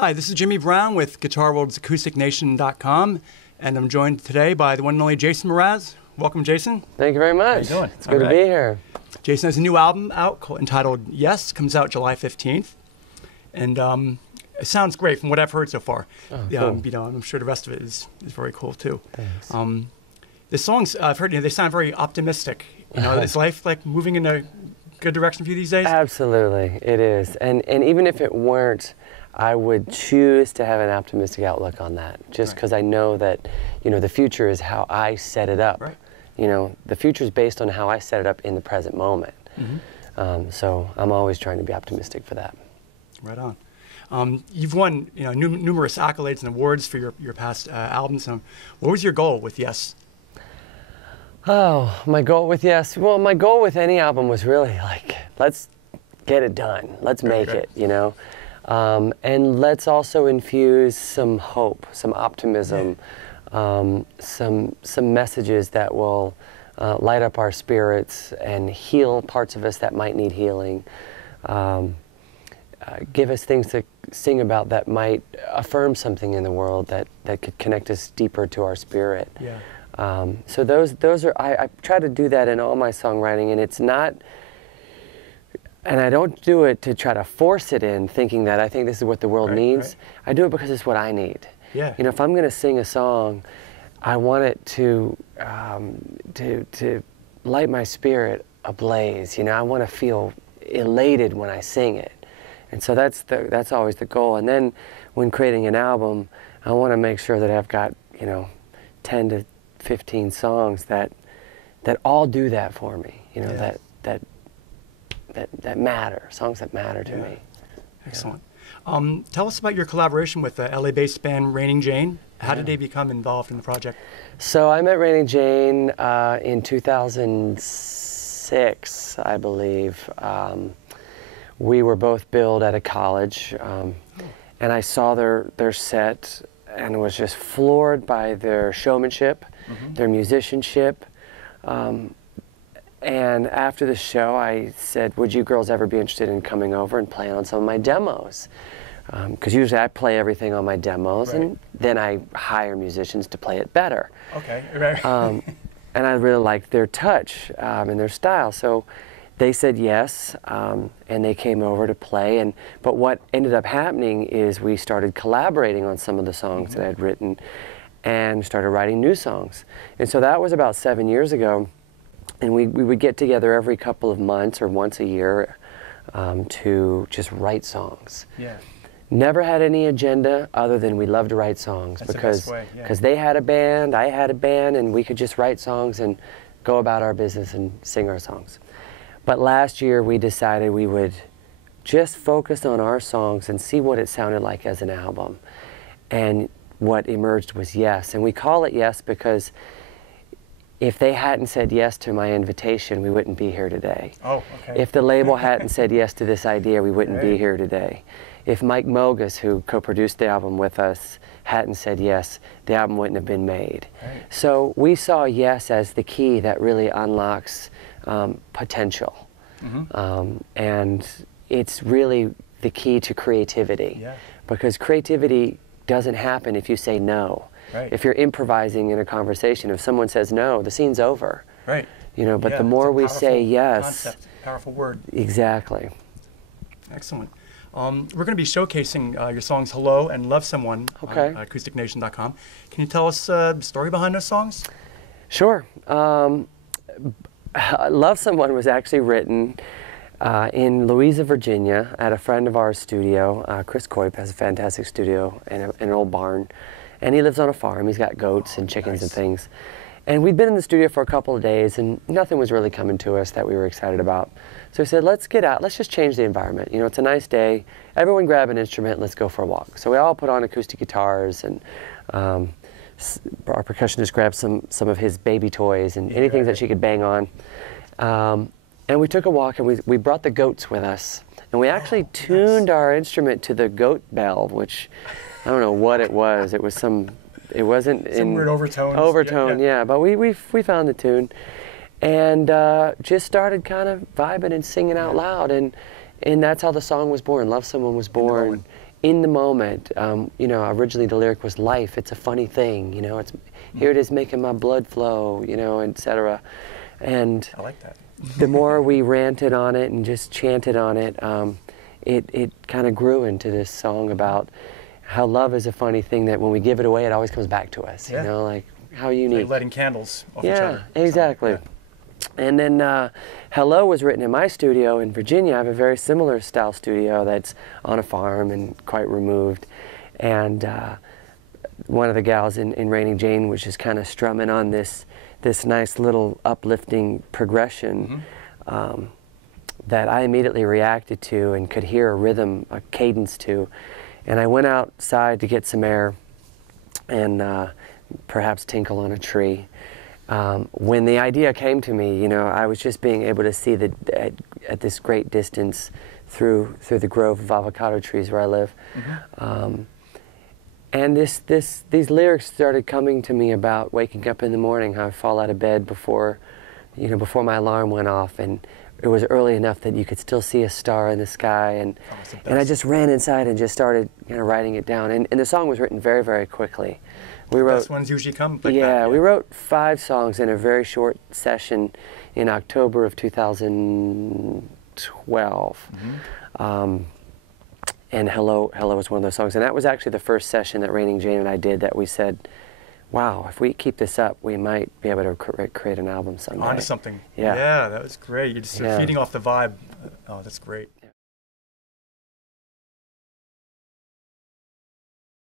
Hi, this is Jimmy Brown with Guitar World's AcousticNation.com, and I'm joined today by the one and only Jason Mraz. Welcome, Jason. Thank you very much. How you doing? It's good to be here. Jason has a new album out entitled Yes, comes out July 15th, and it sounds great from what I've heard so far. Oh, cool. You know, I'm sure the rest of it is very cool too. Thanks. The songs I've heard, they sound very optimistic. You know, is life like moving in a good direction for you these days? Absolutely, it is. And even if it weren't, I would choose to have an optimistic outlook on that, just because I know that, you know, the future is how I set it up. Right. You know, the future is based on how I set it up in the present moment. Mm-hmm. So I'm always trying to be optimistic for that. Right on. You've won, you know, numerous accolades and awards for your past albums. What was your goal with Yes? Oh, my goal with Yes. Well, my goal with any album was really like, let's get it done. Let's make it, you know. And let's also infuse some hope, some optimism, some messages that will light up our spirits and heal parts of us that might need healing. Give us things to sing about that might affirm something in the world that could connect us deeper to our spirit. Yeah. So those are, I try to do that in all my songwriting, and it's not, and I don't do it to try to force it in, thinking that I think this is what the world needs. Right. I do it because it's what I need. Yeah. You know, if I'm going to sing a song, I want it to light my spirit ablaze. You know, I want to feel elated when I sing it, and so that's always the goal. And then when creating an album, I want to make sure that I've got, you know, 10 to 15 songs that all do that for me. You know, that matter, songs that matter to me. Excellent. Tell us about your collaboration with the LA-based band Raining Jane. How did they become involved in the project? So I met Raining Jane in 2006, I believe. We were both billed at a college, and I saw their set and was just floored by their showmanship, their musicianship. And after the show, I said, would you girls ever be interested in coming over and playing on some of my demos? Because usually I play everything on my demos, and then I hire musicians to play it better. Okay. And I really liked their touch and their style. So they said yes, and they came over to play. But what ended up happening is we started collaborating on some of the songs that I had written and started writing new songs. And so that was about 7 years ago. And we would get together every couple of months or once a year to just write songs. Yeah. Never had any agenda other than we loved to write songs. That's because the best way, yeah. Because they had a band, I had a band, and we could just write songs and go about our business and sing our songs. But last year we decided we would just focus on our songs and see what it sounded like as an album. And what emerged was Yes. And we call it Yes because if they hadn't said yes to my invitation, we wouldn't be here today. Oh, okay. If the label hadn't said yes to this idea, we wouldn't be here today. If Mike Mogus, who co-produced the album with us, hadn't said yes, the album wouldn't have been made. Right. So we saw Yes as the key that really unlocks potential. And it's really the key to creativity. Yeah. Because creativity doesn't happen if you say no. Right. If you're improvising in a conversation, if someone says no, the scene's over. Right. You know, but the more we say yes. Concept, powerful word. Exactly. Excellent. We're going to be showcasing your songs Hello and Love Someone on AcousticNation.com. Can you tell us the story behind those songs? Sure. Love Someone was actually written in Louisa, Virginia, at a friend of ours' studio. Chris Coip has a fantastic studio in an old barn. And he lives on a farm. He's got goats and chickens and things. And we'd been in the studio for a couple of days, and nothing was really coming to us that we were excited about. So we said, let's get out. Let's just change the environment. You know, it's a nice day. Everyone grab an instrument and let's go for a walk. So we all put on acoustic guitars, and our percussionist grabbed some of his baby toys and anything that she could bang on. And we took a walk, and we brought the goats with us. And we actually tuned our instrument to the goat bell, which I don't know what it was. It was it wasn't some weird overtones. Overtone, yeah. But we found the tune, and just started kind of vibing and singing out loud, and that's how the song was born. Love Someone was born in the moment. You know, originally the lyric was life, it's a funny thing, you know, it's here it is making my blood flow, you know, etc. And I like that. the more we ranted on it and just chanted on it, it kind of grew into this song about how love is a funny thing that when we give it away, it always comes back to us. Yeah. You know, like how unique. Like lighting candles off each other. Yeah, exactly. Yeah. And then Hello was written in my studio in Virginia. I have a very similar style studio that's on a farm and quite removed. And one of the gals in Raining Jane was just kind of strumming on this nice little uplifting progression that I immediately reacted to and could hear a rhythm, a cadence to. And I went outside to get some air and perhaps tinkle on a tree. When the idea came to me, you know, I was just being able to see at this great distance through the grove of avocado trees where I live. And these lyrics started coming to me about waking up in the morning, how I fall out of bed before my alarm went off, and it was early enough that you could still see a star in the sky, and I just ran inside and just started writing it down. And the song was written very, very quickly. We wrote, best ones usually come like that. Yeah, we wrote 5 songs in a very short session in October of 2012. And Hello was one of those songs. And that was actually the first session that Raining Jane and I did that we said, wow, if we keep this up, we might be able to create an album someday. Onto something. Yeah. Yeah, that was great. You're just feeding off the vibe. Oh, that's great.